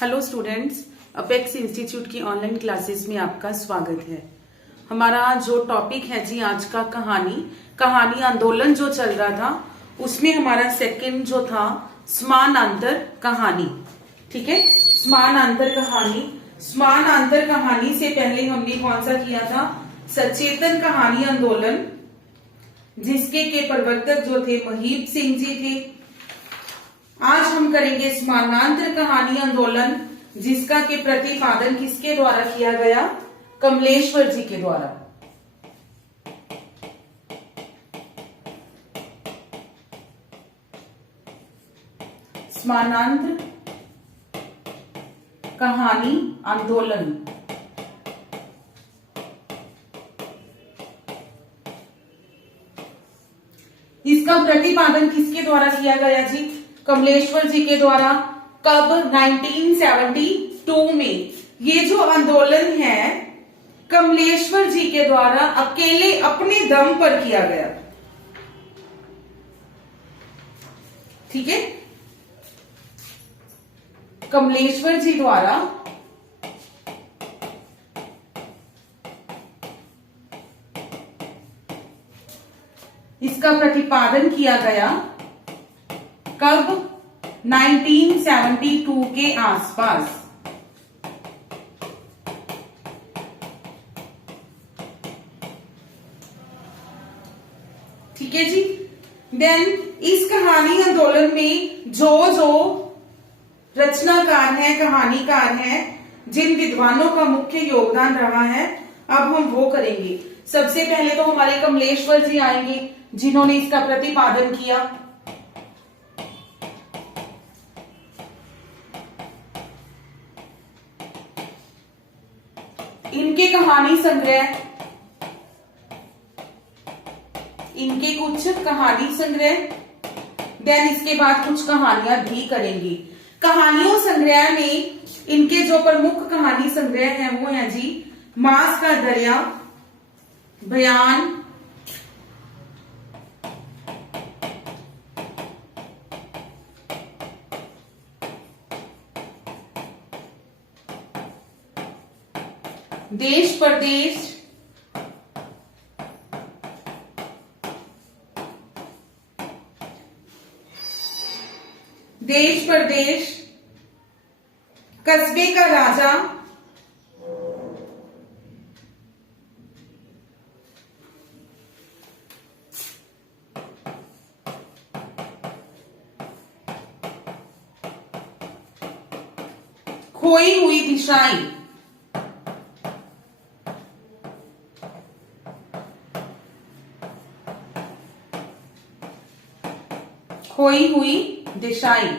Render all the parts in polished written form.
Hello students, apex institute की online classes में आपका स्वागत है। हमारा जो टॉपिक है जी आज का कहानी आंदोलन जो चल रहा था उसमें हमारा सेकंड जो था समानांतर कहानी। ठीक है, समानांतर कहानी से पहले हमने कौन सा किया था? सचेतन कहानी आंदोलन, जिसके के प्रवर्तक जो थे महीप सिंह जी थे। आज हम करेंगे समानांतर कहानी आंदोलन, जिसका के प्रतिपादन किसके द्वारा किया गया? कमलेश्वर जी के द्वारा। समानांतर कहानी आंदोलन इसका प्रतिपादन किसके द्वारा किया गया जी? कमलेश्वर जी के द्वारा। कब? 1972 में। ये जो आंदोलन है कमलेश्वर जी के द्वारा अकेले अपने दम पर किया गया। ठीक है, कमलेश्वर जी द्वारा इसका प्रतिपादन किया गया। कब? 1972 के आसपास। ठीक है जी। देन इस कहानी आंदोलन में जो रचनाकार है, कहानीकार है, जिन विद्वानों का मुख्य योगदान रहा है, अब हम वो करेंगे। सबसे पहले तो हमारे कमलेश्वर जी आएंगे, जिन्होंने इसका प्रतिपादन किया। इनके कहानी संग्रह, इनके कुछ कहानी संग्रह, देन इसके बाद कुछ कहानियां भी करेंगे। कहानियों संग्रह में इनके जो प्रमुख कहानी संग्रह हैं वो हैं जी मांस का दरिया, बयान, देश परदेश, देश परदेश, कस्बे का राजा, खोई हुई दिशाएं, खोई हुई दिशाएं,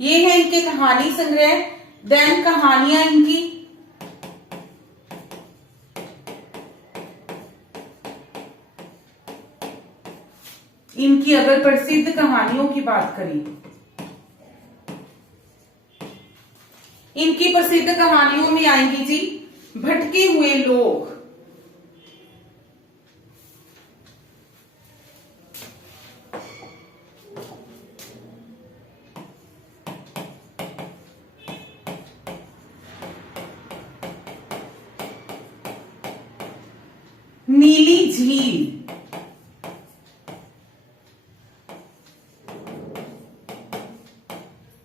ये है इनके कहानी संग्रह। देन कहानियां इनकी अगर प्रसिद्ध कहानियों की बात करें, इनकी प्रसिद्ध कहानियों में आएंगी जी भटके हुए लोग, नीली झील,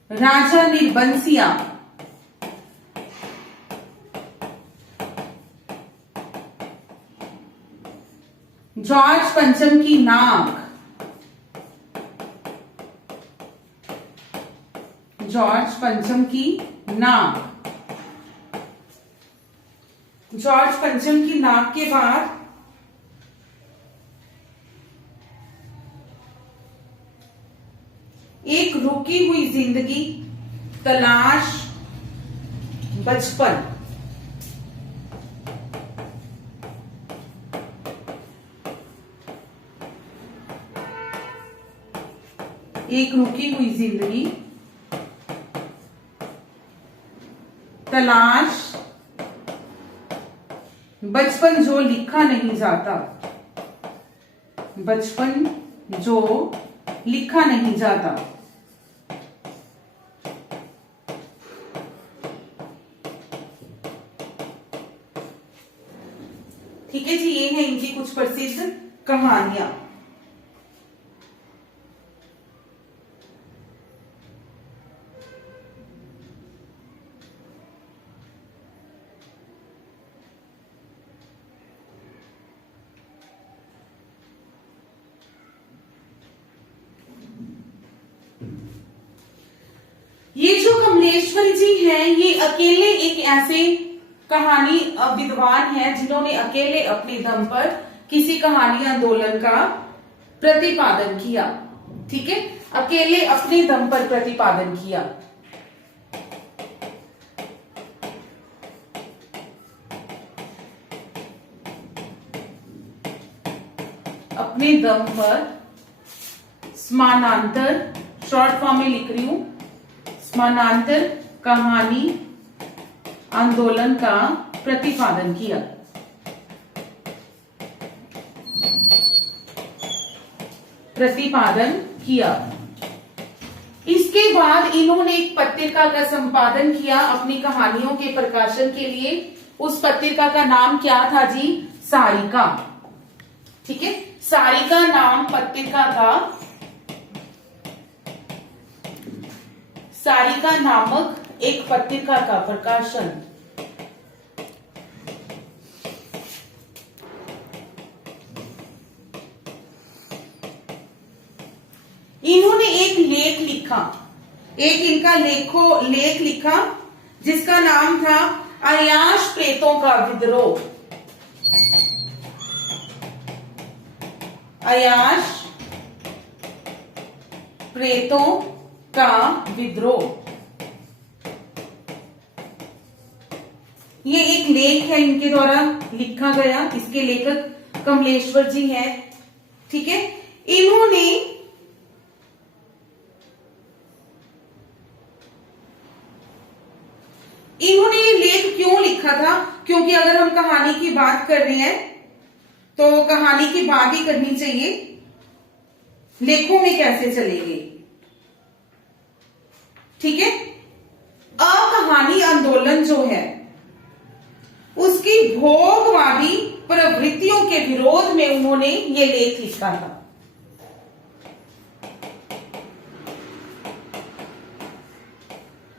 राजा निर्बंसिया, जॉर्ज पंचम की नाक, जॉर्ज पंचम की नाक, जॉर्ज पंचम की नाक के बाद एक रुकी हुई जिंदगी, तलाश, बचपन, एक रुकी हुई जिंदगी, तलाश, बचपन जो लिखा नहीं जाता, बचपन जो लिखा नहीं जाता। ठीक है जी, ये है इनकी कुछ प्रसिद्ध कहानियां। ये जो कमलेश्वर जी हैं, ये अकेले एक ऐसे कहानी विद्वान हैं जिन्होंने अकेले अपने दम पर किसी कहानी आंदोलन का प्रतिपादन किया। ठीक है, अकेले अपने दम पर प्रतिपादन किया। अपने दम पर समानांतर, शॉर्ट फॉर्म में लिख रही हूं, समानांतर कहानी आंदोलन का प्रतिपादन किया। इसके बाद इन्होंने एक पत्रिका का संपादन किया अपनी कहानियों के प्रकाशन के लिए। उस पत्रिका का नाम क्या था जी? सारिका। ठीक है, सारिका नाम पत्रिका का, सारिका नामक एक पत्रिका का प्रकाशन। इन्होंने एक लेख लिखा, एक इनका लेख लिखा जिसका नाम था अय्याश प्रेतों का विद्रोह। अय्याश प्रेतों का विद्रोह। ये एक लेख है इनके द्वारा लिखा गया, इसके लेखक कमलेश्वर जी हैं। ठीक है, इन्होंने ये लेख क्यों लिखा था? क्योंकि अगर हम कहानी की बात कर रहे हैं तो कहानी की बात ही करनी चाहिए, लेखों में कैसे चलेंगे। ठीक है, अकहानी आंदोलन जो है उसकी भोगवादी प्रवृत्तियों के विरोध में उन्होंने ये लेख लिखा था।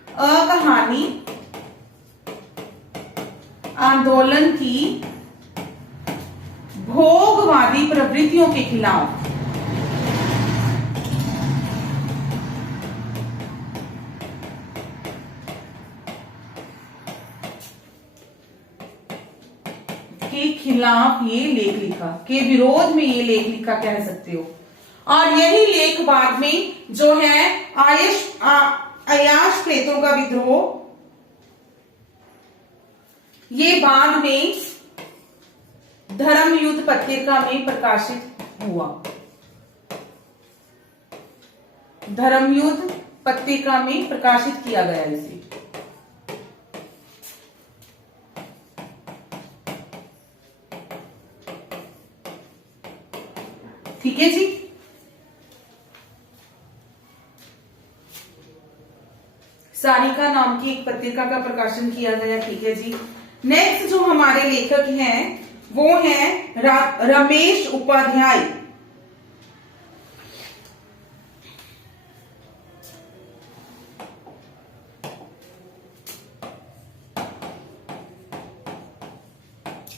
अकहानी आंदोलन की भोगवादी प्रवृत्तियों के खिलाफ। ये लेख लिखा, के विरोध में ये लेख लिखा कह सकते हो। और यही लेख बाद में जो है अय्याश प्रेतों का विद्रोह, ये बाद में धर्मयुद्ध पत्रिका में प्रकाशित हुआ। धर्मयुद्ध पत्रिका में प्रकाशित किया गया इसे। ठीक है जी, सारिका नाम की एक पत्रिका का प्रकाशन किया गया। ठीक है जी, नेक्स्ट जो हमारे लेखक हैं वो हैं रमेश उपाध्याय।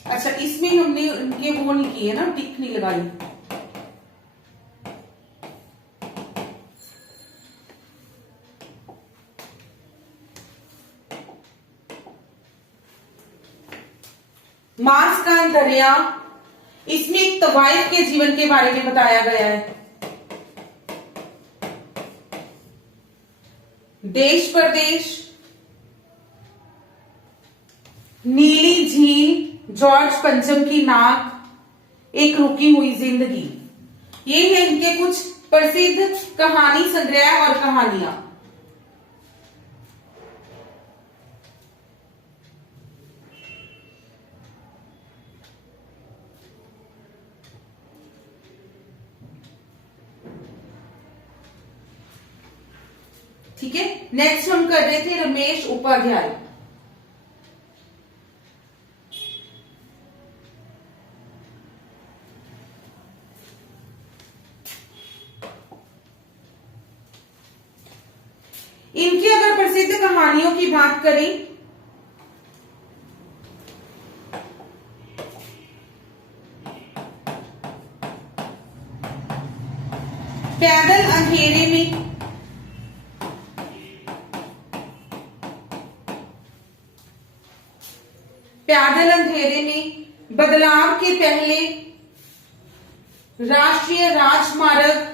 अच्छा, इसमें हमने उनके वो नहीं किए ना, टिक नहीं लगाई। मार्स का दरिया, इसमें एक तवाइफ के जीवन के बारे में बताया गया है। देश परदेश, नीली झील, जॉर्ज पंचम की नाक, एक रुकी हुई जिंदगी, ये है इनके कुछ प्रसिद्ध कहानी संग्रह और कहानियां। ठीक है, नेक्स्ट हम कर रहे थे रमेश उपाध्याय। इनकी अगर प्रसिद्ध कहानियों की बात करें, पैदल अंधेरे में, पैदल अंधेरे में, बदलाव के पहले, राष्ट्रीय राजमार्ग,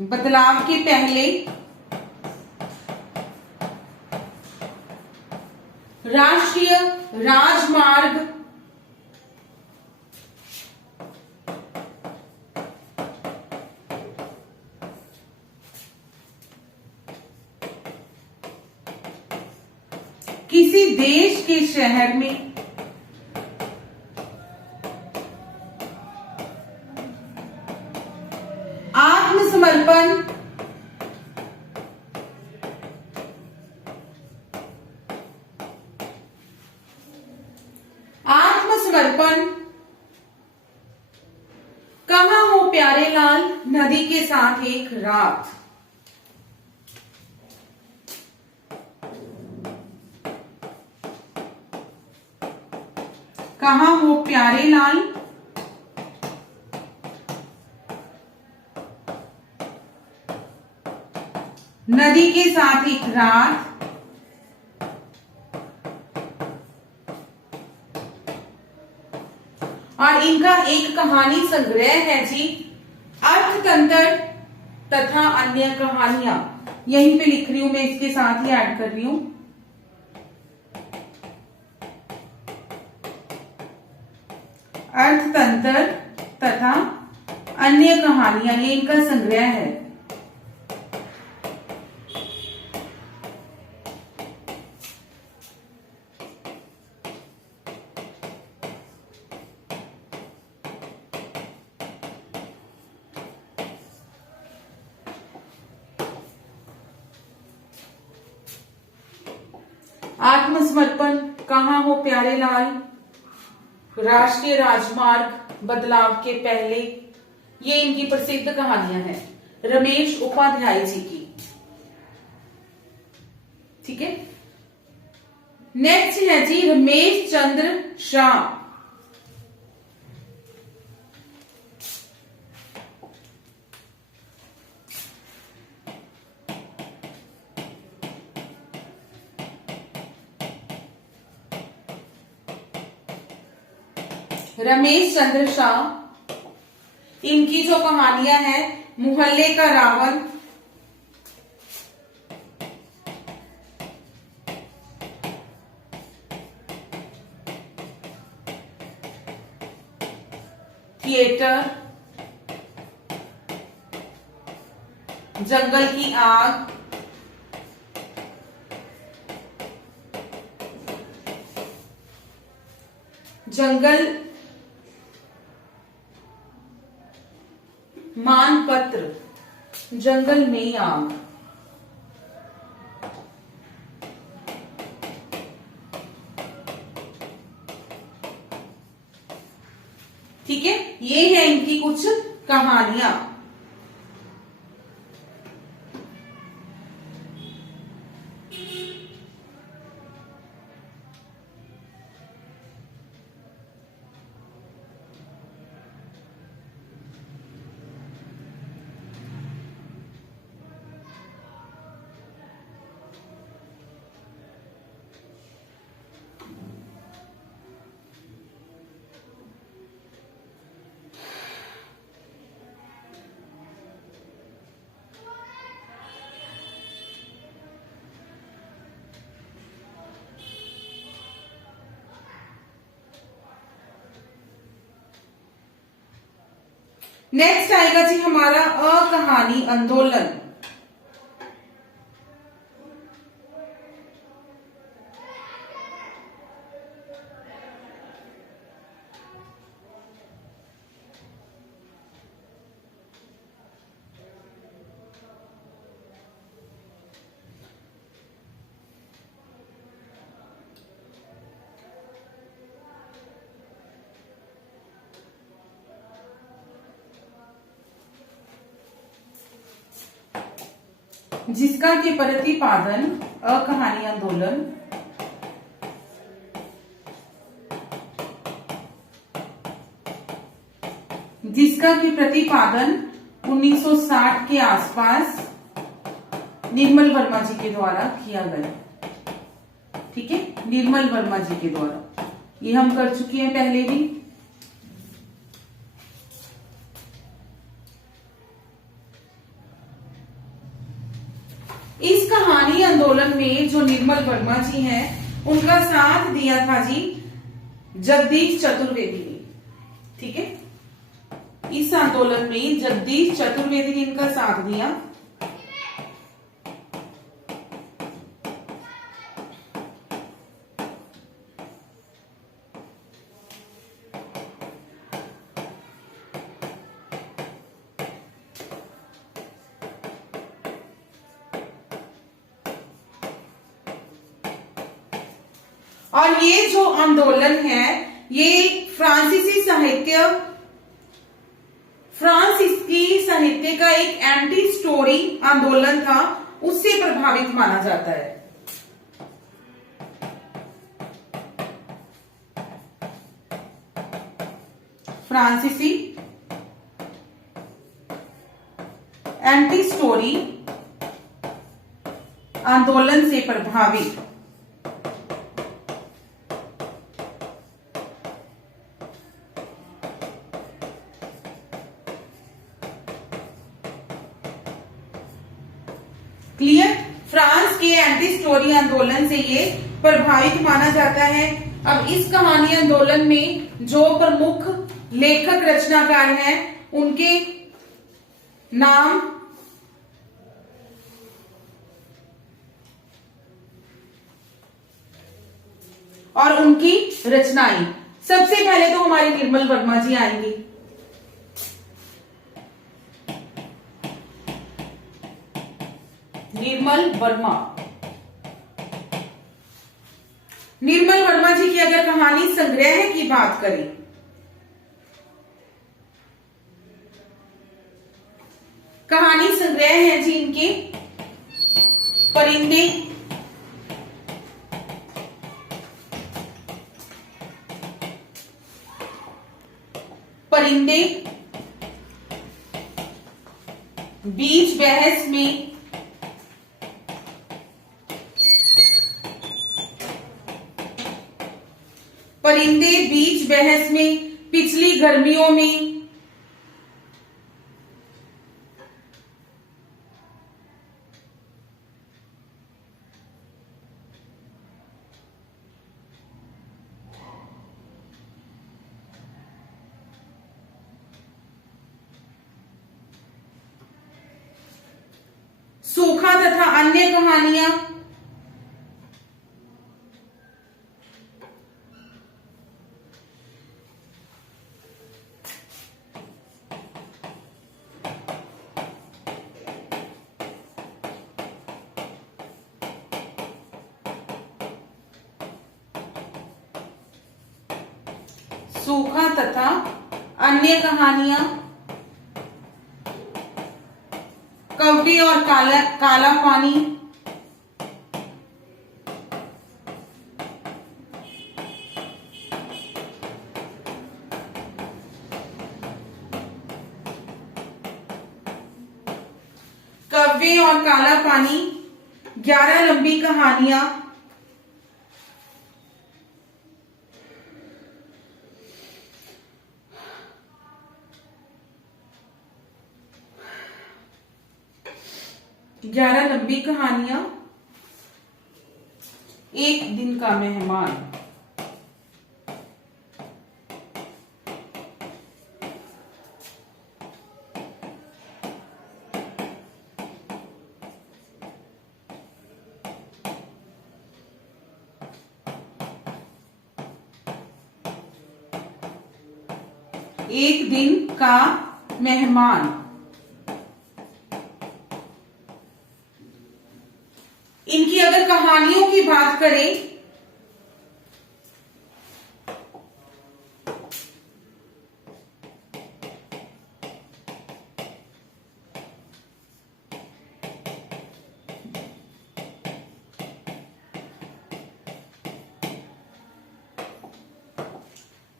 बदलाव के पहले, राष्ट्रीय राजमार्ग, किसी देश के शहर में, आत्मसमर्पण, आत्मसमर्पण, कहाँ हो प्यारे लाल, नदी के साथ एक रात, कहाँ हो प्यारे लाल, नदी के साथ एक रात, और इनका एक कहानी संग्रह है जी, अर्थतंत्र तथा अन्य कहानियां। यहीं पे लिख रही हूं मैं, इसके साथ ही ऐड कर रही हूं। अर्थतंत्र तथा अन्य कहानियां, ये इनका संग्रह है। आत्मसमर्पण, कहाँ हो प्यारे लाल, राष्ट्रीय राजमार्ग, बदलाव के पहले, ये इनकी प्रसिद्ध कहानियां हैं रमेश उपाध्याय जी की। ठीक है, नेक्स्ट है जी रमेश चंद्र शाह। रमेश चंद्र शाह, इनकी जो कहानियां हैं, मोहल्ले का रावण, थिएटर, जंगल की आग, जंगल, मानपत्र, जंगल में आग। ठीक है, ये है इनकी कुछ कहानियां। नेक्स्ट आएगा जी हमारा अकहानी आंदोलन। जिसका के प्रतिपादन अकहानी आंदोलन जिसका कि प्रतिपादन 1960 के आसपास निर्मल वर्मा जी के द्वारा किया गया। ठीक है, निर्मल वर्मा जी के द्वारा, ये हम कर चुके हैं पहले भी। इस कहानी आंदोलन में जो निर्मल वर्मा जी हैं, उनका साथ दिया था जी जगदीश चतुर्वेदी ने। ठीक है, इस आंदोलन में जगदीश चतुर्वेदी ने इनका साथ दिया। और ये जो आंदोलन है, ये फ्रांसीसी साहित्य का एक एंटी स्टोरी आंदोलन था, उससे प्रभावित माना जाता है। फ्रांसीसी एंटी स्टोरी आंदोलन से प्रभावित क्लियर, फ्रांस के एंटी स्टोरी आंदोलन से ये प्रभावित माना जाता है। अब इस कहानी आंदोलन में जो प्रमुख लेखक रचनाकार हैं, उनके नाम और उनकी रचनाएं। सबसे पहले तो हमारी निर्मल वर्मा जी आएंगी। निर्मल वर्मा जी की अगर कहानी संग्रह की बात करें, कहानी संग्रह है जी इनके परिंदे, बीच बहस में, परिंदे बीच बहस में, पिछली गर्मियों में, सूखा तथा अन्य कहानियां, सूखा तथा अन्य कहानियां, कव्वे और काला पानी, कव्वे और काला पानी, 11 लंबी कहानियां, एक दिन का मेहमान, एक दिन का मेहमान। इनकी अगर कहानियों की बात करें,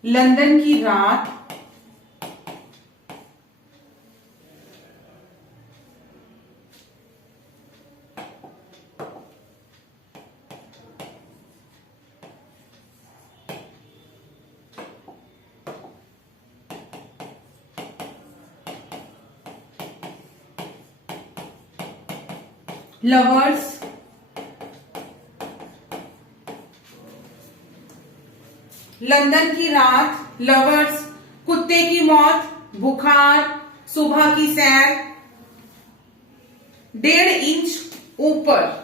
लंदन की रात, लवर्स, लंदन की रात, लवर्स, कुत्ते की मौत, बुखार, सुबह की सैर, 1.5 इंच ऊपर,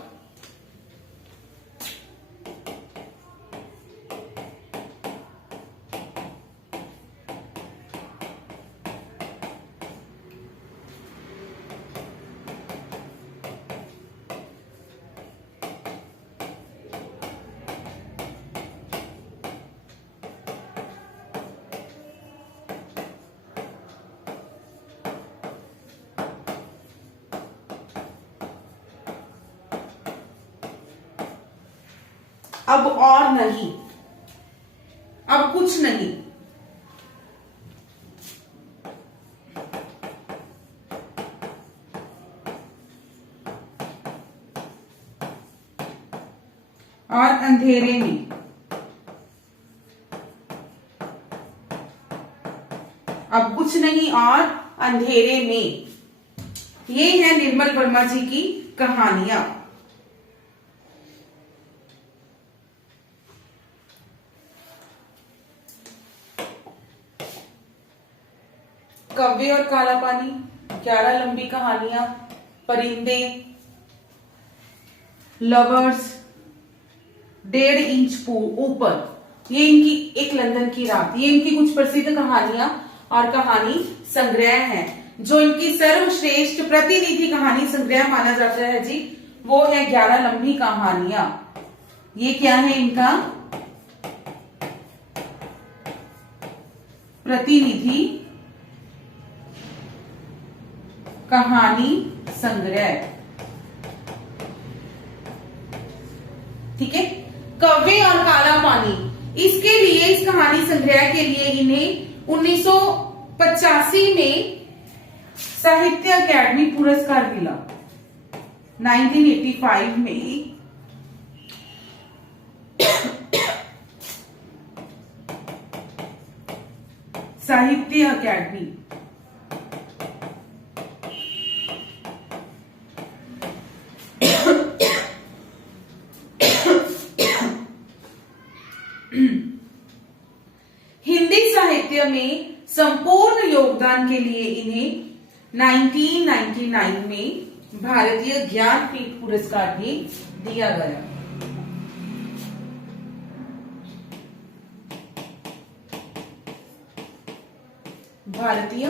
अब और नहीं, अब कुछ नहीं, और अंधेरे में, अब कुछ नहीं और अंधेरे में। ये है निर्मल वर्मा जी की कहानियां। कव्वे और काला पानी, 11 लंबी कहानियां, परिंदे, लवर्स, 1.5 इंच ऊपर, ये इनकी एक लंदन की रात, ये इनकी कुछ प्रसिद्ध कहानियां और कहानी संग्रह है। जो इनकी सर्वश्रेष्ठ प्रतिनिधि कहानी संग्रह माना जाता है जी, वो है 11 लंबी कहानियां। ये क्या है इनका प्रतिनिधि कहानी संग्रह। ठीक है, कव्वे और काला पानी, इसके लिए, इस कहानी संग्रह के लिए इन्हें 1985 में साहित्य अकादमी पुरस्कार मिला। 1985 में साहित्य अकादमी हिंदी साहित्य में संपूर्ण योगदान के लिए इन्हें 1999 में भारतीय ज्ञानपीठ पुरस्कार भी दिया गया। भारतीय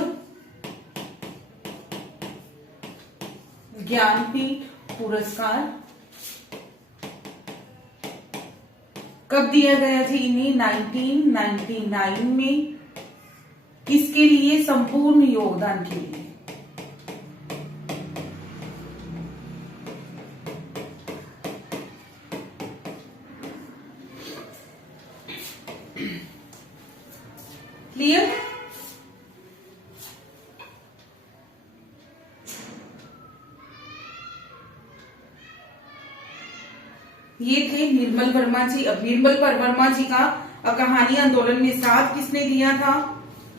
ज्ञानपीठ पुरस्कार कब दिया गया जी इन्हें? 1999 में। किसके लिए? संपूर्ण योगदान के लिए। क्लियर? ये थे निर्मल वर्मा जी। अब निर्मल वर्मा जी का कहानी आंदोलन में साथ किसने दिया था?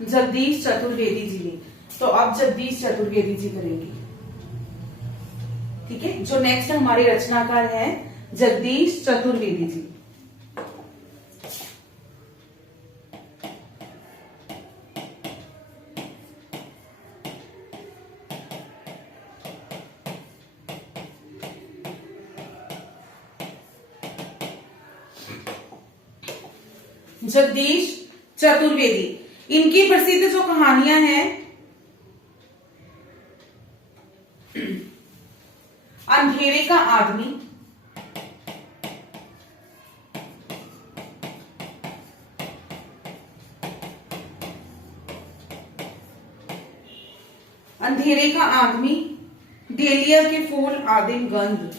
जगदीश चतुर्वेदी जी ने। तो अब जगदीश चतुर्वेदी जी करेंगे। ठीक है, जो नेक्स्ट हमारे रचनाकार हैं जगदीश चतुर्वेदी जी। जगदीश चतुर्वेदी, इनकी प्रसिद्ध जो कहानियां हैं, अंधेरे का आदमी, अंधेरे का आदमी, डेलिया के फूल, आदिम गंध,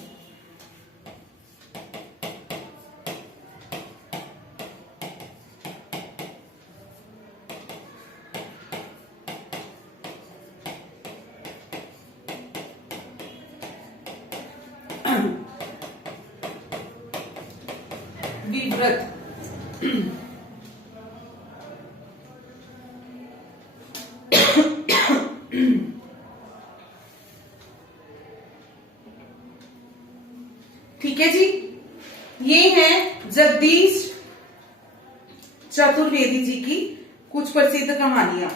स्वागत। ठीक है जी, ये है जगदीश चतुर्वेदी जी की कुछ प्रसिद्ध कहानियां।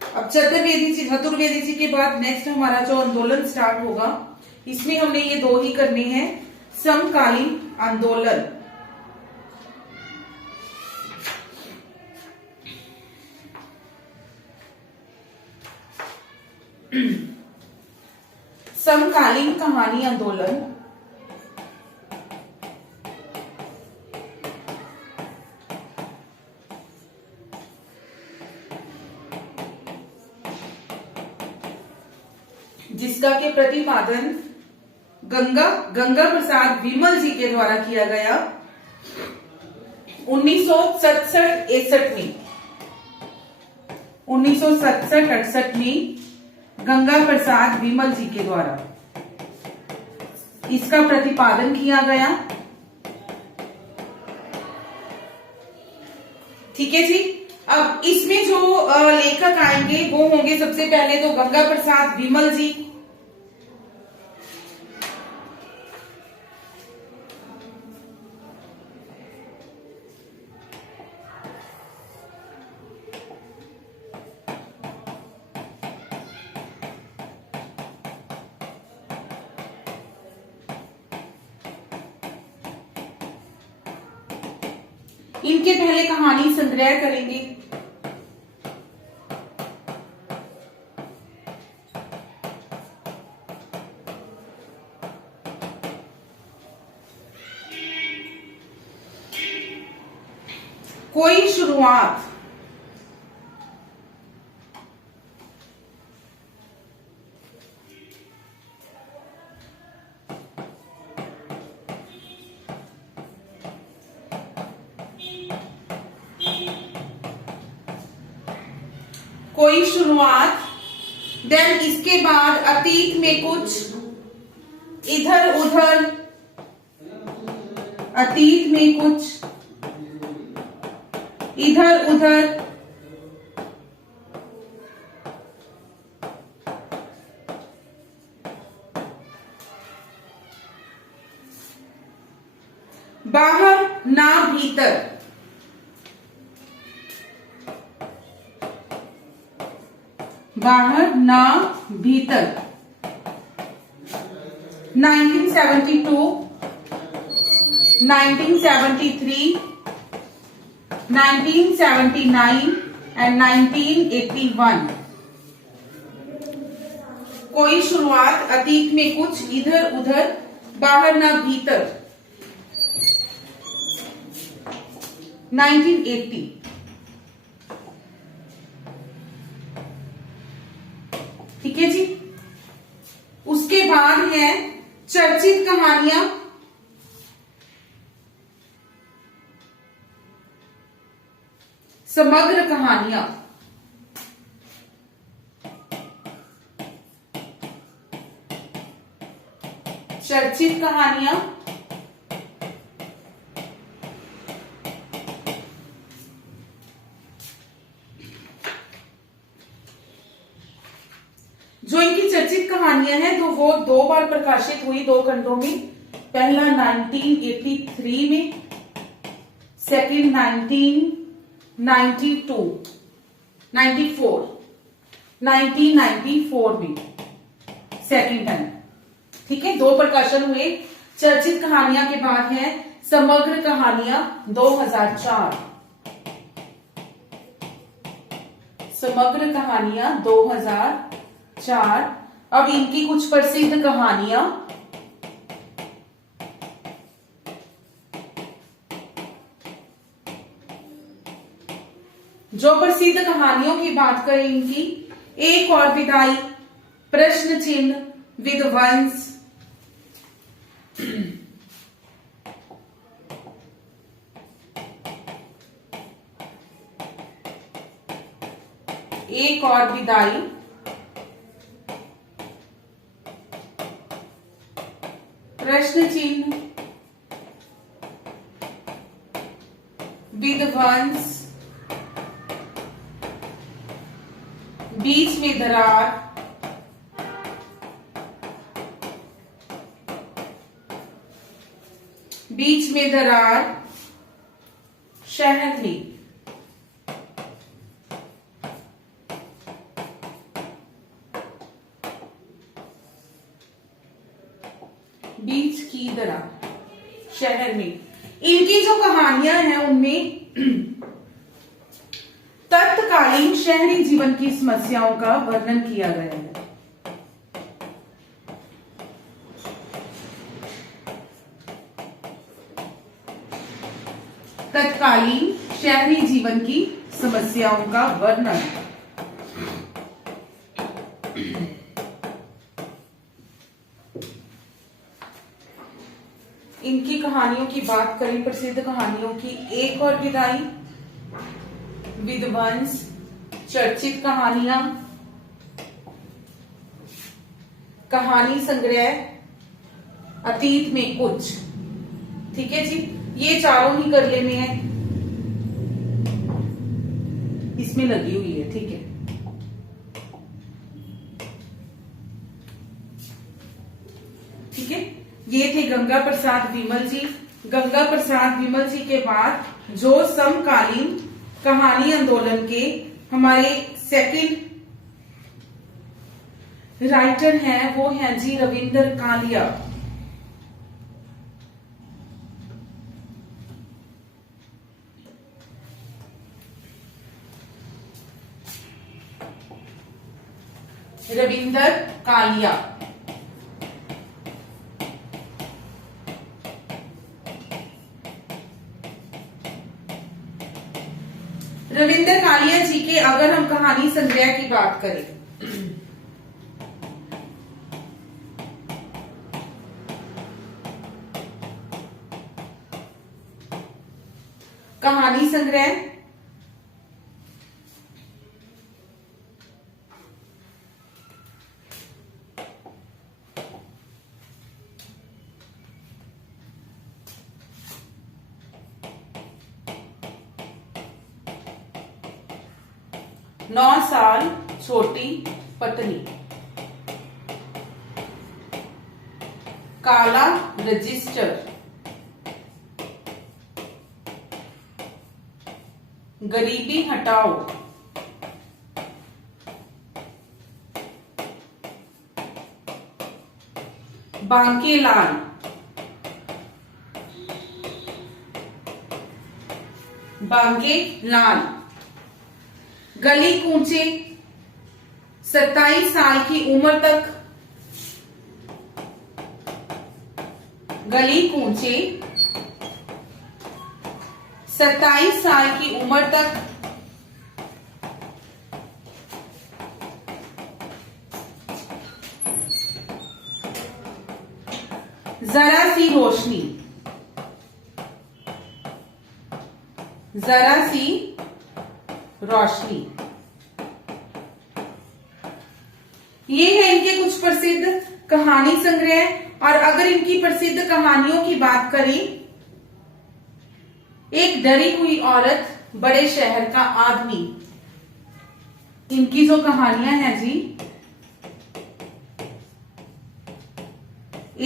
अब चतुर्वेदी जी के बाद नेक्स्ट हमारा जो आंदोलन स्टार्ट होगा, इसमें हमने ये दो ही करने हैं, समकालीन आंदोलन। समकालीन कहानी आंदोलन जिसका के प्रतिपादन गंगा प्रसाद विमल जी के द्वारा किया गया 1967-68 में। 1967-68 में गंगा प्रसाद विमल जी के द्वारा इसका प्रतिपादन किया गया। ठीक है जी। अब इसमें जो लेखक आएंगे वो होंगे सबसे पहले तो गंगा प्रसाद विमल जी। इनके पहले कहानी संग्रह करेंगे। कोई शुरुआत। कोई शुरुआत, देन इसके बाद अतीत में कुछ इधर उधर, अतीत में कुछ इधर उधर, बाहर ना भीतर, बाहर ना भीतर। 1972, 1973, 1979 एंड 1981। कोई शुरुआत, अतीत में कुछ इधर उधर, बाहर ना भीतर। 1980। ठीक है जी। उसके बाद है चर्चित कहानियां। समग्र कहानियां। चर्चित कहानियां। जो इनकी चर्चित कहानियां हैं तो वो 2 बार प्रकाशित हुई 2 खंडों में। पहला 1983 में, सेकंड 1994 में सेकंड टाइम। ठीक है, 2 प्रकाशन हुए। चर्चित कहानियां के बाद है समग्र कहानियां 2004। समग्र कहानियां 2004। अब इनकी कुछ प्रसिद्ध कहानियां। जो प्रसिद्ध कहानियों की बात करें इनकी, एक और विदाई, प्रश्न चिन्ह, विध्वंस, एक और विदाई, प्रश्न चिन्ह, विध्वंस, बीच में दरार, बीच में दरार, शहर थी। बीच की दरार, शहर में। इनकी जो कहानियां हैं उनमें तत्कालीन शहरी जीवन की समस्याओं का वर्णन किया गया है। तत्कालीन शहरी जीवन की समस्याओं का वर्णन। इनकी कहानियों की बात करें, प्रसिद्ध कहानियों की, एक और विदाई, विध्वंस, चर्चित कहानियां, कहानी संग्रह, अतीत में कुछ। ठीक है जी, ये चारों ही कर लेने हैं, इसमें लगी हुई है। ठीक है, ठीक है। ये थे गंगा प्रसाद विमल जी। गंगा प्रसाद विमल जी के बाद जो समकालीन कहानी आंदोलन के हमारे सेकंड राइटर हैं वो हैं जी रविंद्र कालिया। रविंद्र कालिया। रविंद्र कालिया जी के अगर हम कहानी संग्रह की बात करें, कहानी संग्रह, नौ साल छोटी पत्नी, काला रजिस्टर, गरीबी हटाओ, बांके लाल, बांके लाल, गली कूचे, 27 साल की उम्र तक, गली कूचे, 27 साल की उम्र तक, जरा सी रोशनी, जरा सी रोशनी। ये है इनके कुछ प्रसिद्ध कहानी संग्रह। और अगर इनकी प्रसिद्ध कहानियों की बात करें, एक डरी हुई औरत, बड़े शहर का आदमी, इनकी जो कहानियां हैं जी,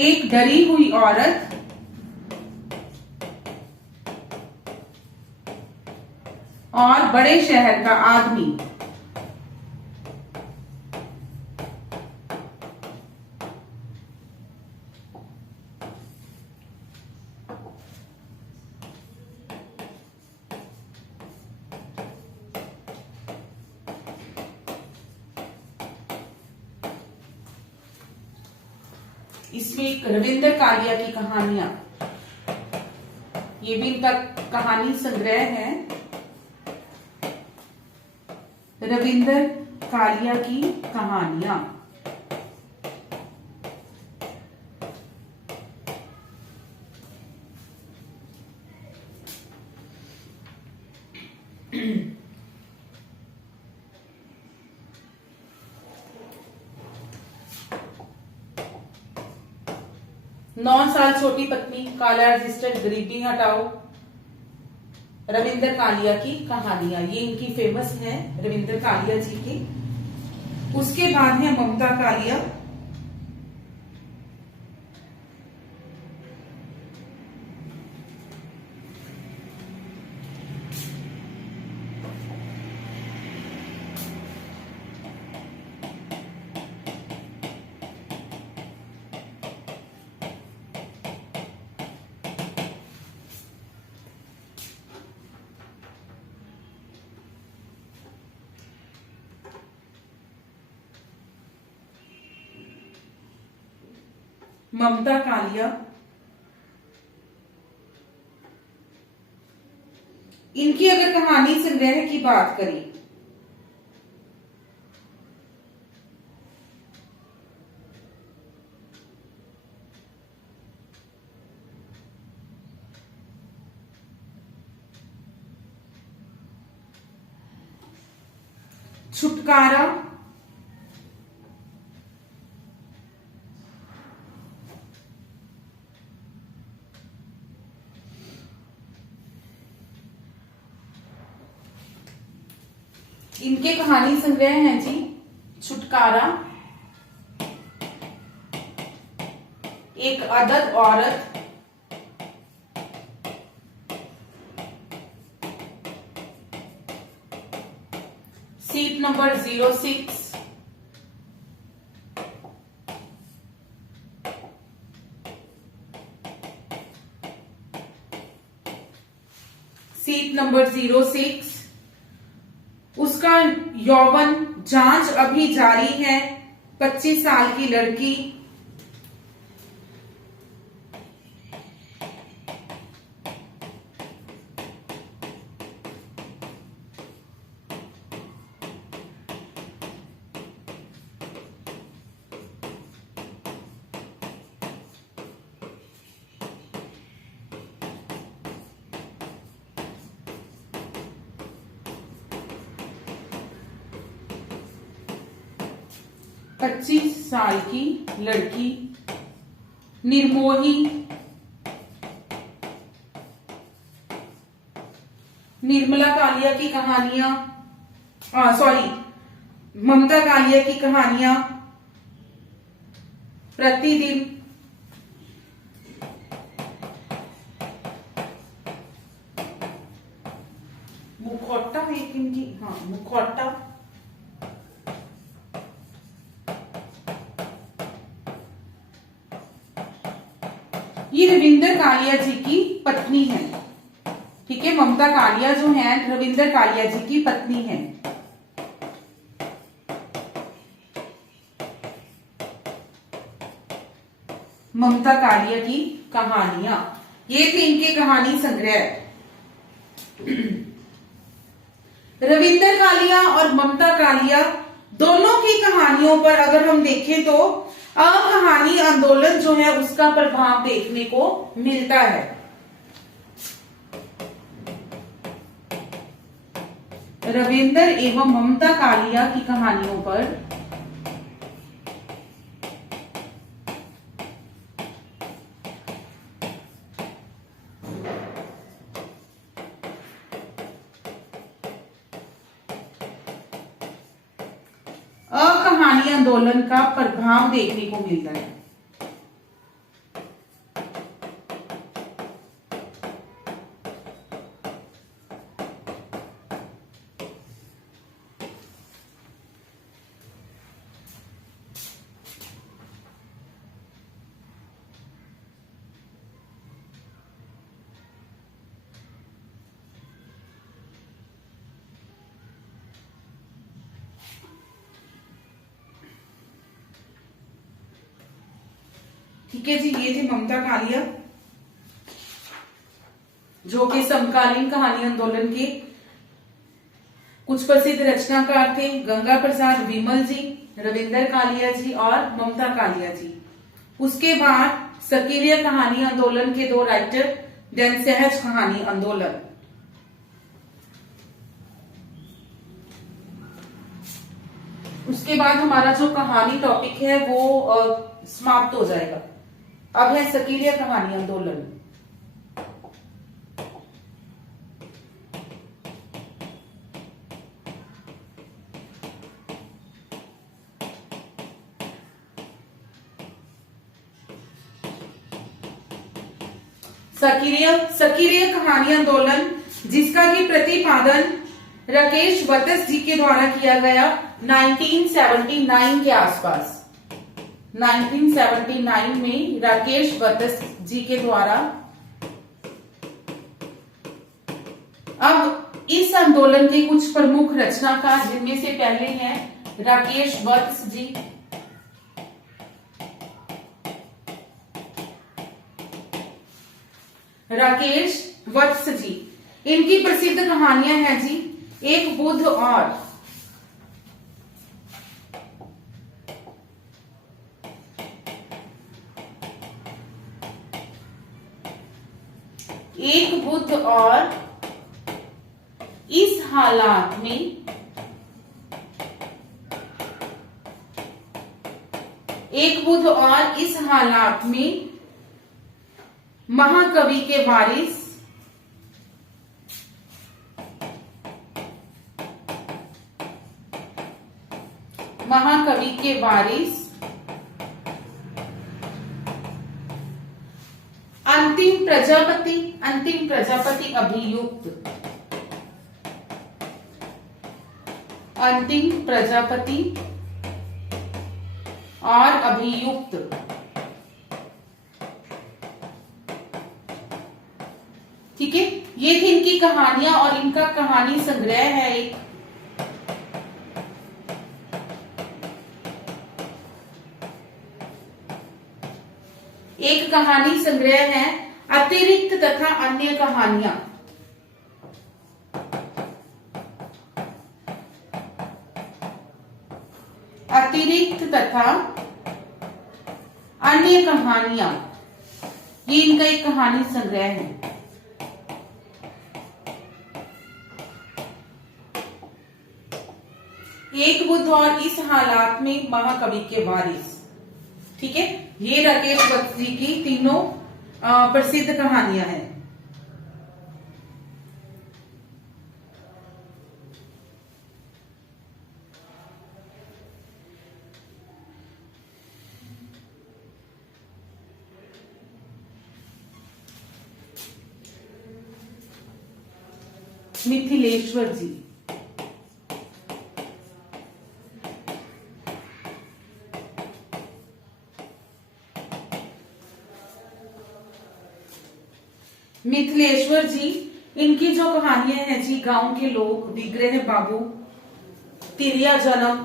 एक डरी हुई औरत, और बड़े शहर का आदमी। इसमें एक रविंद्र कालिया की कहानियां, ये भी इनका कहानी संग्रह है, रविंद्र कालिया की कहानियां। नौ साल छोटी पत्नी, काला रजिस्टर, गरीबी हटाओ, रविंद्र कालिया की कहानियां, ये इनकी फेमस है रविंद्र कालिया जी की। उसके बाद है ममता कालिया। ममता कालिया, इनकी अगर कहानी संग्रह की बात करें छुटकारा, इनके कहानी संग्रह हैं जी छुटकारा, एक अदद औरत, सीट नंबर 06, सीट नंबर 06। उसका यौवन जांच अभी जारी है, 25 साल की लड़की। पच्चीस साल की लड़की, निर्मोही, निर्मला कालिया की कहानियां, ममता कालिया की कहानियां, प्रतिदिन, मुखौटा एक इनकी, मुखौटा, ये रविंद्र कालिया जी की पत्नी है। ठीक है, ममता कालिया जो है रविंद्र कालिया जी की पत्नी है। ममता कालिया की कहानियां, ये थे इनके कहानी संग्रह। रविंद्र कालिया और ममता कालिया दोनों की कहानियों पर अगर हम देखें तो अकहानी आंदोलन जो है उसका प्रभाव देखने को मिलता है। रविंद्र एवं ममता कालिया की कहानियों पर अकहानी आंदोलन का प्रभाव देखने को मिलता है। ठीक है जी, ये थे ममता कालिया जो कि समकालीन कहानी आंदोलन के कुछ प्रसिद्ध रचनाकार थे। गंगा प्रसाद विमल जी, रविंद्र कालिया जी और ममता कालिया जी। उसके बाद सक्रिय कहानी आंदोलन के दो राइटर, देन सहज कहानी आंदोलन। उसके बाद हमारा जो कहानी टॉपिक है वो समाप्त हो जाएगा। अब है सक्रिय कहानी आंदोलन। सक्रिय कहानी आंदोलन जिसका कि प्रतिपादन राकेश वत्स जी के द्वारा किया गया 1979 के आसपास। 1979 में राकेश वत्स जी के द्वारा। अब इस आंदोलन के कुछ प्रमुख रचनाकार जिनमें से पहले हैं राकेश वत्स जी। राकेश वत्स जी, इनकी प्रसिद्ध कहानियां हैं जी एक बुद्ध और एक बुद्ध और इस हालात में, एक बुद्ध और इस हालात में, महाकवि के वारिस, महाकवि के वारिस, अंतिम प्रजापति अभियुक्त, अंतिम प्रजापति और अभियुक्त, ठीक है। ये थी इनकी कहानियां और इनका कहानी संग्रह है एक कहानी संग्रह है अतिरिक्त तथा अन्य कहानियां। अतिरिक्त तथा अन्य कहानियां, ये इनका एक कहानी संग्रह है। एक बुद्ध और इस हालात में, महाकवि के वारिस, ठीक है। ये राकेश वत्स जी की तीनों प्रसिद्ध कहानियां हैं। मिथिलेश्वर जी, मिथिलेश्वर जी, इनकी जो कहानियां हैं जी गांव के लोग, विग्रह बाबू, तिरिया जन्म,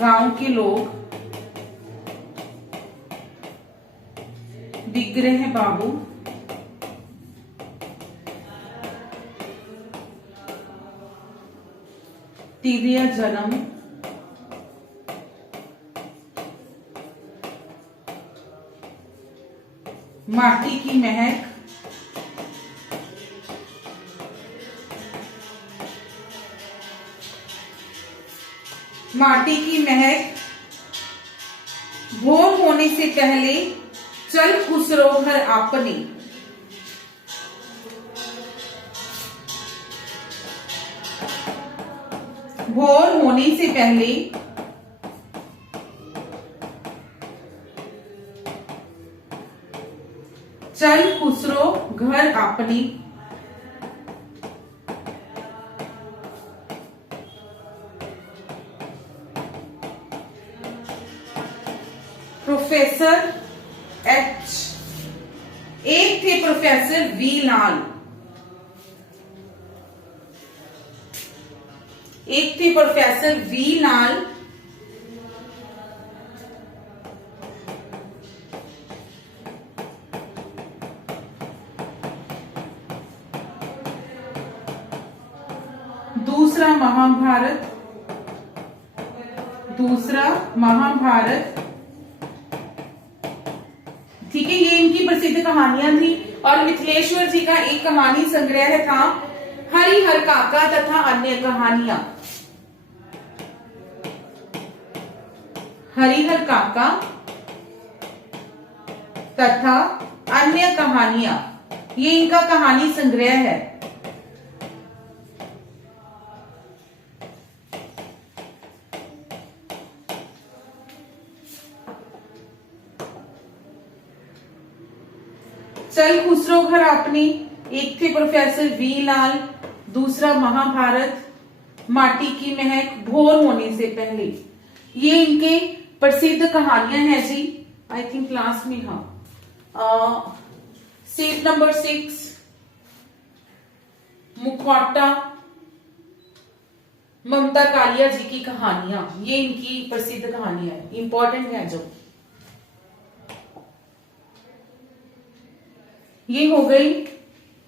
गांव के लोग, विग्रह बाबू, तिरिया जन्म, माटी की महक, माटी की महक, भोर होने से पहले चल खुसरो घर आपने, भोर होने से पहले चल खुसरो घर अपनी, प्रोफेसर एच, एक थे प्रोफेसर वी लाल, एक थे प्रोफेसर वी लाल, दूसरा महाभारत, दूसरा महाभारत, ठीक है। ये इनकी प्रसिद्ध कहानियां थी। और मिथिलेश्वर जी का एक कहानी संग्रह था हरिहर काका तथा अन्य कहानियां, हरिहर काका तथा अन्य कहानियां, ये इनका कहानी संग्रह है। चल खुसरो घर आपने, एक थे प्रोफेसर वी लाल, दूसरा महाभारत, माटी की महक, भोर होने से पहले। ये इनके प्रसिद्ध कहानियां हैं जी। आई थिंक क्लास में, हाँ। सीट नंबर 6 मुखौटा, ममता कालिया जी की कहानियां, ये इनकी प्रसिद्ध कहानियां है, इंपॉर्टेंट है जो। ये हो गई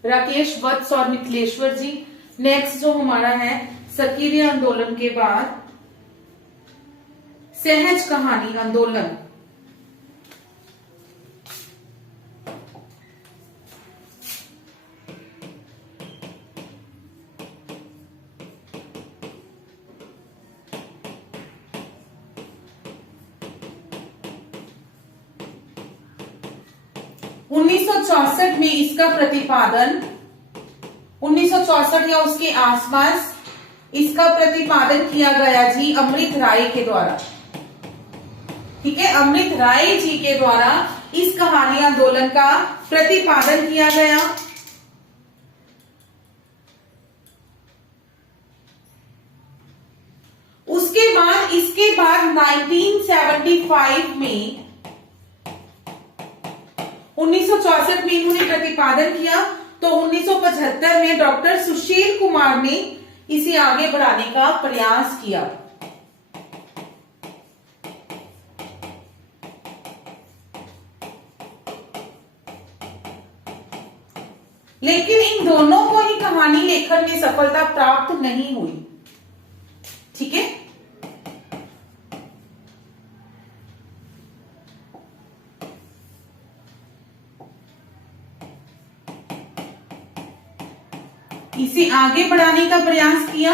राकेश वत्स और मिथिलेश्वर जी। नेक्स्ट जो हमारा है सकीरे आंदोलन के बाद सहज कहानी आंदोलन। में इसका प्रतिपादन 1964 या उसके आसपास इसका प्रतिपादन किया गया जी अमृत राय के द्वारा। ठीक है, अमृत राय जी के द्वारा इस कहानी आंदोलन का प्रतिपादन किया गया। इसके बाद 1975 में 1964 में इन्होंने प्रतिपादन किया, तो 1975 में डॉक्टर सुशील कुमार ने इसे आगे बढ़ाने का प्रयास किया। लेकिन इन दोनों को ही कहानी लेखन में सफलता प्राप्त नहीं हुई। ठीक है, इसे आगे बढ़ाने का प्रयास किया।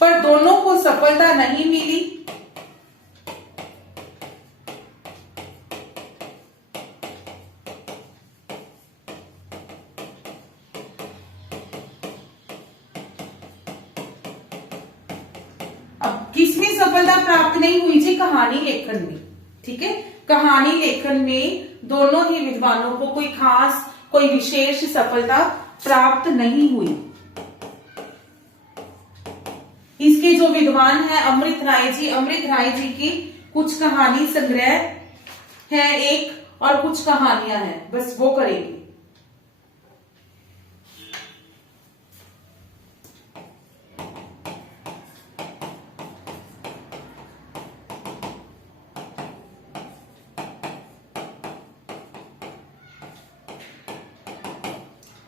पर दोनों को सफलता नहीं मिली। अब किसमें सफलता प्राप्त नहीं हुई जी? कहानी लेखन में। ठीक है, कहानी लेखन में दोनों ही विद्वानों को कोई खास, कोई विशेष सफलता प्राप्त नहीं हुई। इसके जो विद्वान है अमृत राय जी की कुछ कहानी संग्रह है एक, और कुछ कहानियां हैं, बस वो करेंगे।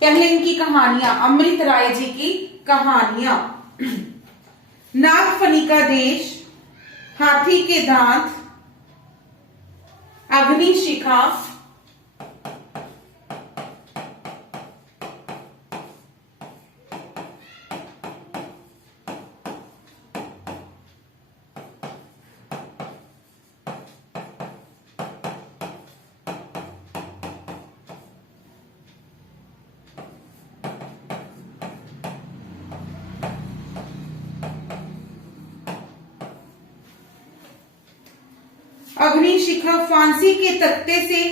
पहले इनकी कहानियां, अमृत राय जी की कहानियां, नागफनी का देश, हाथी के दांत, अग्निशिखा, अग्निशिखा, फांसी के तख्ते से,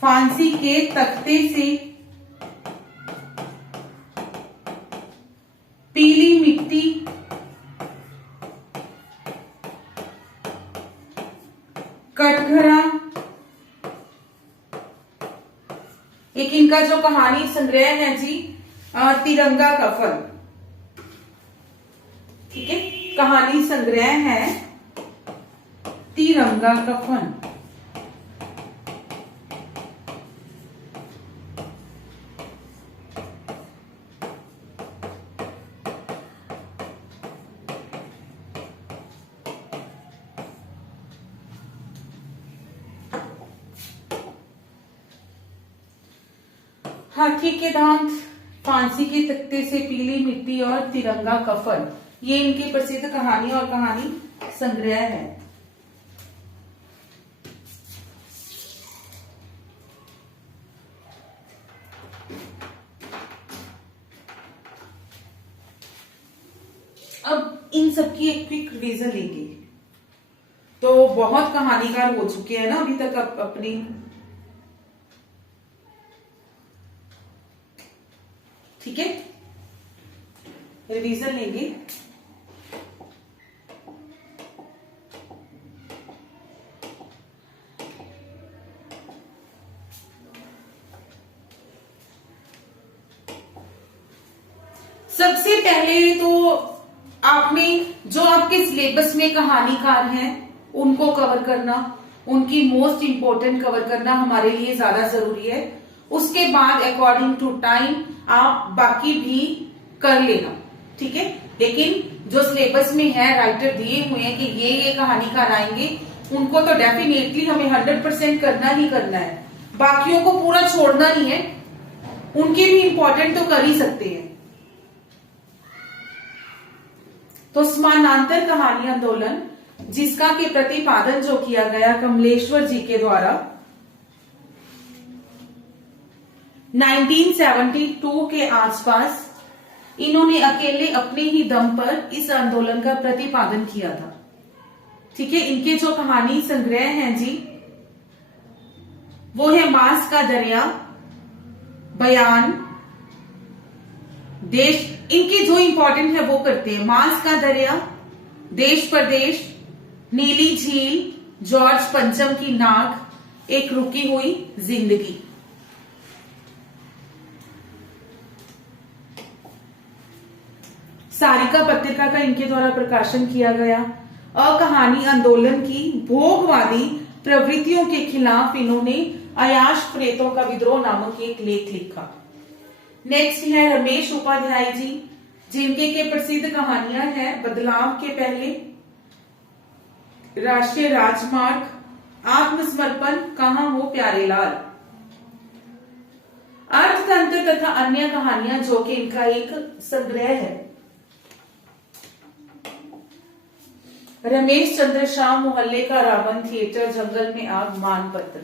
फांसी के तख्ते से, पीली मिट्टी, कटघरा। एक इनका जो कहानी संग्रह है जी तिरंगा कफन। ठीक है, कहानी संग्रह है तिरंगा कफन। हाथी के दांत, फांसी के तख्ते से, पीली मिट्टी और तिरंगा कफन, ये इनकी प्रसिद्ध कहानी और कहानी संग्रह है। अब इन सबकी एक क्विक रिवीजन लेंगे। तो बहुत कहानीकार हो चुके हैं ना अभी तक अपनी, ठीक है, रिवीजन लेंगे। सबसे पहले तो आपने जो आपके सिलेबस में कहानीकार हैं उनको कवर करना, उनकी मोस्ट इंपोर्टेंट कवर करना हमारे लिए ज्यादा जरूरी है। उसके बाद अकॉर्डिंग टू टाइम आप बाकी भी कर लेना, ठीक है। लेकिन जो सिलेबस में है, राइटर दिए हुए हैं कि ये कहानीकार आएंगे, उनको तो डेफिनेटली हमें 100% करना ही करना है। बाकियों को पूरा छोड़ना नहीं है, उनके भी इंपॉर्टेंट तो कर ही सकते हैं। तो समानांतर कहानी आंदोलन, जिसका के प्रतिपादन जो किया गया कमलेश्वर जी के द्वारा 1972 के आसपास, इन्होंने अकेले अपने ही दम पर इस आंदोलन का प्रतिपादन किया था, ठीक है। इनके जो कहानी संग्रह हैं जी, वो है मांस का दरिया, बयान, देश। इनके जो इंपॉर्टेंट है वो करते हैं, मांस का दरिया, देश परदेश, नीली झील, जॉर्ज पंचम की नाक, एक रुकी हुई जिंदगी। सारिका पत्रिका का इनके द्वारा प्रकाशन किया गया। अकहानी आंदोलन की भोगवादी प्रवृत्तियों के खिलाफ इन्होंने अयाश प्रेतों का विद्रोह नामक एक लेख लिखा। नेक्स्ट है रमेश उपाध्याय जी, जिनके के प्रसिद्ध कहानियां हैं बदलाव के पहले, राष्ट्रीय राजमार्ग, आत्मसमर्पण, कहां हो प्यारे लाल, अर्थतंत्र तथा अन्य कहानियां, जो कि इनका एक संग्रह है। रमेश चंद्र शाह, मोहल्ले का रावण, थिएटर, जंगल में आग, मानपत्र।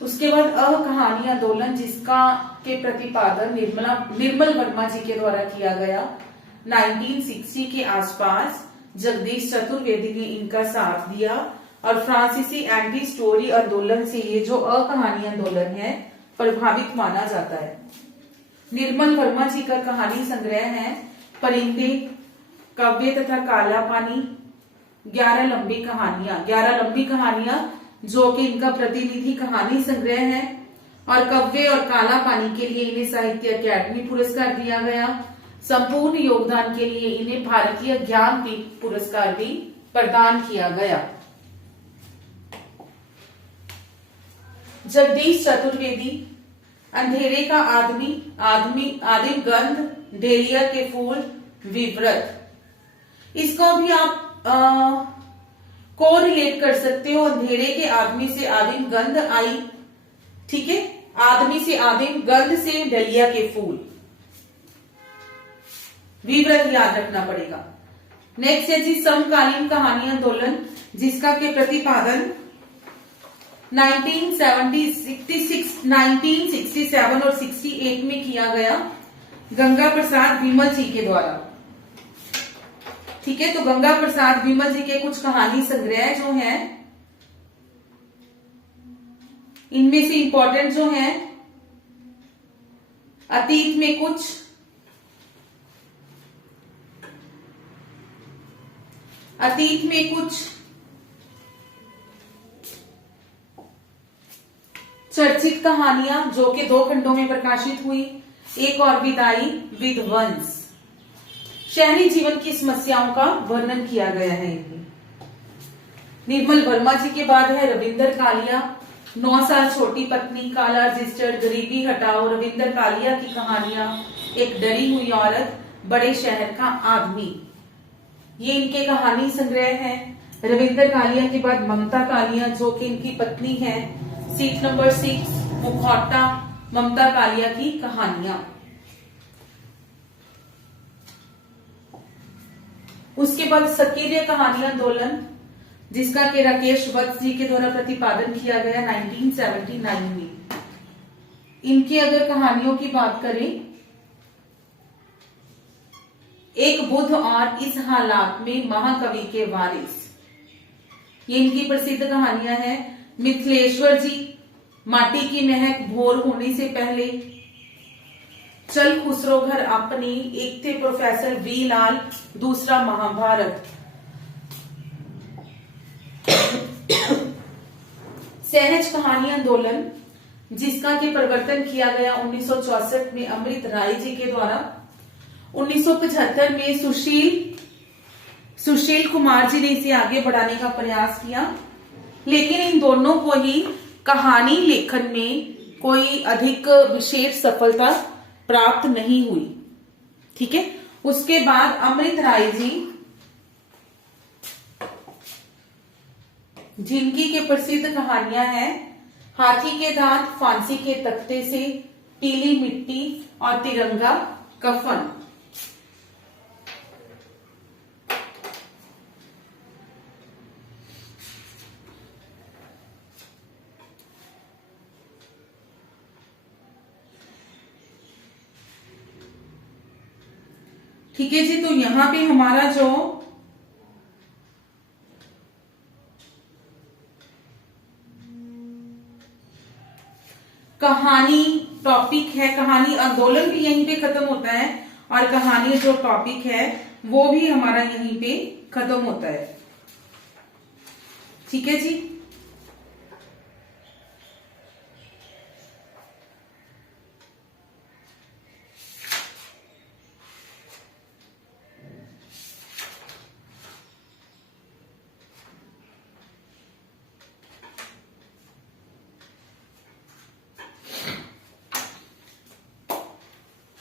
उसके बाद कहानी आंदोलन, जिसका के प्रतिपादन निर्मल वर्मा जी के द्वारा किया गया 1960 के आसपास। जगदीश चतुर्वेदी ने इनका साथ दिया और फ्रांसीसी एंटी स्टोरी आंदोलन से ये जो कहानी आंदोलन है प्रभावित माना जाता है। निर्मल वर्मा जी का कहानी संग्रह है परिंदे, काव्य तथा काला पानी, 11 लंबी कहानियां। 11 लंबी कहानियां जो कि इनका प्रतिनिधि कहानी संग्रह है, और कव्य और काला पानी के लिए इन्हें साहित्य अकादमी पुरस्कार दिया गया। संपूर्ण योगदान के लिए इन्हें भारतीय ज्ञानपीठ पुरस्कार भी प्रदान किया गया। जगदीश चतुर्वेदी, अंधेरे का आदिम गंध, डेलिया के फूल, विव्रत। इसको भी आप को रिलेट कर सकते हो, अंधेरे के आदमी से आदिम गंध आई, ठीक है, आदमी से आदिम गंध से डलिया के फूल, विव्रत याद रखना पड़ेगा। नेक्स्ट है जी समकालीन कहानी आंदोलन, जिसका के प्रतिपादन 1967 और 68 में किया गया गंगा प्रसाद विमल जी के द्वारा, ठीक है। तो गंगा प्रसाद विमल जी के कुछ कहानी संग्रह जो हैं, इनमें से इंपॉर्टेंट जो हैं, अतीत में कुछ, चर्चित कहानियां जो कि 2 खंडों में प्रकाशित हुई, एक और विदाई, विध्वंस। शहरी जीवन की समस्याओं का वर्णन किया गया है इनमें। निर्मल वर्मा जी के बाद है रविंदर कालिया, 9 साल छोटी पत्नी, काला रजिस्टर्ड, गरीबी हटाओ, रविंदर कालिया की कहानियां, एक डरी हुई औरत, बड़े शहर का आदमी। ये इनके कहानी संग्रह है। रविंदर कालिया के बाद ममता कालिया, जो कि इनकी पत्नी है, सीट नंबर 6, मुखौटा, ममता कालिया की कहानियां। उसके बाद सक्रिय कहानी आंदोलन, जिसका के राकेश वत्स जी के द्वारा प्रतिपादन किया गया 1979 में। इनकी अगर कहानियों की बात करें, एक बुद्ध और इस हालात में महाकवि के वारिस। ये इनकी प्रसिद्ध कहानियां हैं। मिथिलेश्वर जी, माटी की महक भोर होने से पहले, चल खुसरो घर अपनी, एक थे प्रोफेसर वी लाल, दूसरा महाभारत। सहज कहानी आंदोलन, जिसका के प्रवर्तन किया गया 1964 में अमृत राय जी के द्वारा। 1975 में सुशील कुमार जी ने इसे आगे बढ़ाने का प्रयास किया, लेकिन इन दोनों को ही कहानी लेखन में कोई अधिक विशेष सफलता प्राप्त नहीं हुई। ठीक है। उसके बाद अमृत राय जी, जिनकी के प्रसिद्ध कहानियां हैं हाथी के दांत, फांसी के तख्ते से, पीली मिट्टी और तिरंगा कफन। ठीक है जी। तो यहां पे हमारा जो कहानी टॉपिक है, कहानी आंदोलन भी यहीं पे खत्म होता है और कहानी जो टॉपिक है वो भी हमारा यहीं पे खत्म होता है। ठीक है जी।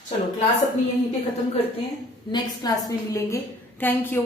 चलो क्लास अपनी यहीं पे खत्म करते हैं, नेक्स्ट क्लास में मिलेंगे। Thank you.